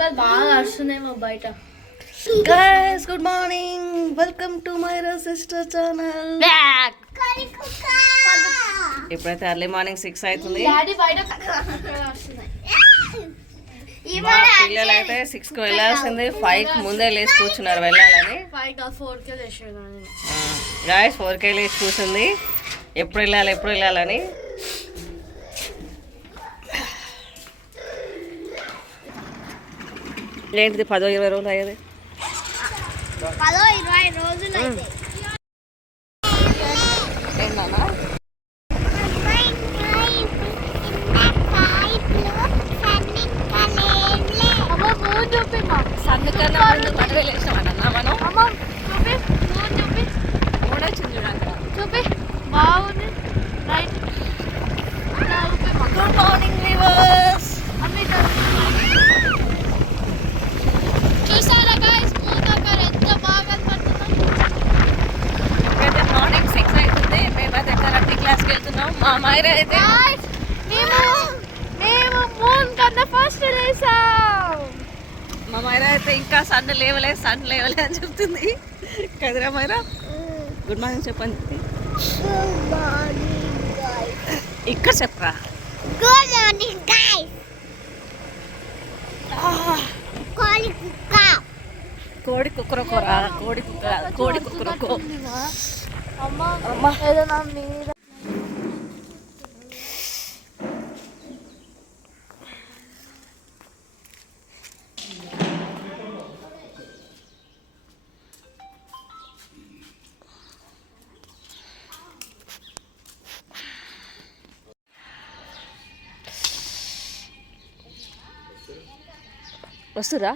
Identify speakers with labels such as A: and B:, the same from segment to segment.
A: బాగా అరుస్తున్నాయేమో బయట.
B: Guys good morning welcome to my sister channel ఇప్పుడైతే ఎర్లీ మార్నింగ్ సిక్స్ అవుతుంది. మా పిల్లలు అయితే సిక్స్కి వెళ్ళాల్సింది. ఫైవ్ ముందే లేచి కూర్చున్నారు వెళ్ళాలని. గాయస్ ఫోర్ కే లేచి కూర్చుంది. ఎప్పుడు వెళ్ళాలి ఎప్పుడు వెళ్ళాలని. ఏంటిది పదో ఇరవై రోజులు అయ్యేది?
A: పదో ఇరవై రోజులు
B: సందుకన్నా మనం
A: అమ్మ చూపి మూడు చూపి
B: మూడొచ్చింది చూడండి
A: చూపి బాగుంది రైట్ చూపి మా
B: గుడ్ మార్నింగ్ వివర్స్
A: అమ్మి చూసారా గాయస్ మూడు ఒకరు ఎంత బాగా పడుతున్నాం
B: ఇప్పుడైతే మార్నింగ్ సిక్స్ అవుతుంది మేమైతే కరాటే క్లాస్కి వెళ్తున్నాం మా మైరా అయితే
A: గాయస్ మేము మేము మూన్ కన్నా ఫస్ట్ లేసాం.
B: మా మైరా అయితే ఇంకా సన్ లేవలే సన్ లేవలే అని చెప్తుంది. కదరా మైరా? గుడ్ మార్నింగ్ చెప్పండి. ఇక్కడ చెప్పరా?
A: గుడ్ మార్నింగ్ కోడి కుక్క.
B: కోడి కుక్కరకోరా? కోడి కుక్క కోడి కుక్కరకో.
A: అమ్మ
B: అమ్మ.
A: ఏదైనా మీద
B: వస్తురా?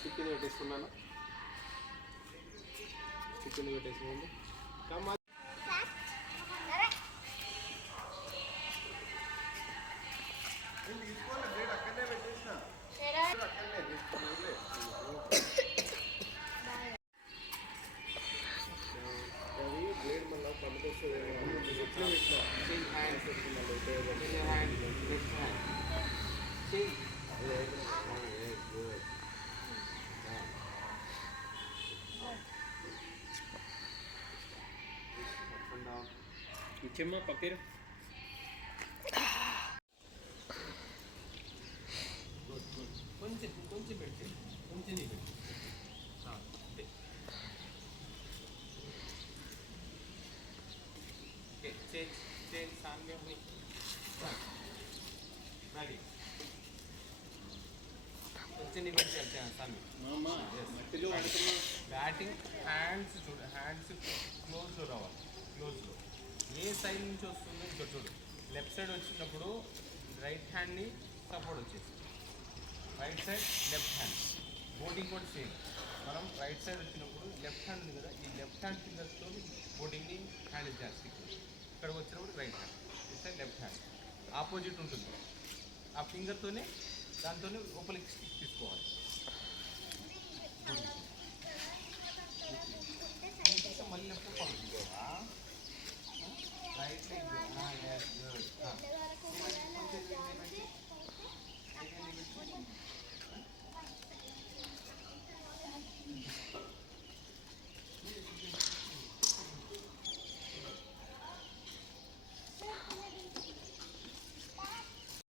C: చికెన్ పెట్టేసుకున్నాను? చికెన్ పెట్టేసుకోండి కమ్మా Chimma, papiro. 꼰지, 꼰지 벨트. 꼰지니 కొంచెం నీ పెట్టి సాంగ్ బ్యాటింగ్ హ్యాండ్స్ చూడు హ్యాండ్స్ క్లోజ్లో రావాలి. క్లోజ్లో ఏ సైడ్ నుంచి వస్తుందో ఇక్కడ చూడు. లెఫ్ట్ సైడ్ వచ్చినప్పుడు రైట్ హ్యాండ్ని సపోర్ట్ వచ్చేసి right side left hand boating కూడా సేమ్ మనం రైట్ సైడ్ వచ్చినప్పుడు లెఫ్ట్ హ్యాండ్ ఉంది కదా ఈ లెఫ్ట్ హ్యాండ్ ఫింగర్స్తో బోటింగ్ని హ్యాండిల్ చేస్తాం ఇక్కడికి వచ్చినప్పుడు రైట్ హ్యాండ్ ఈ సైడ్ లెఫ్ట్ హ్యాండ్ ఆపోజిట్ ఉంటుంది. ఆ ఫింగర్తోనే దాంతోనే లోపలికి తీసుకోవాలి. మళ్ళీ పంపించావా రైట్ లెగ్ గుడ్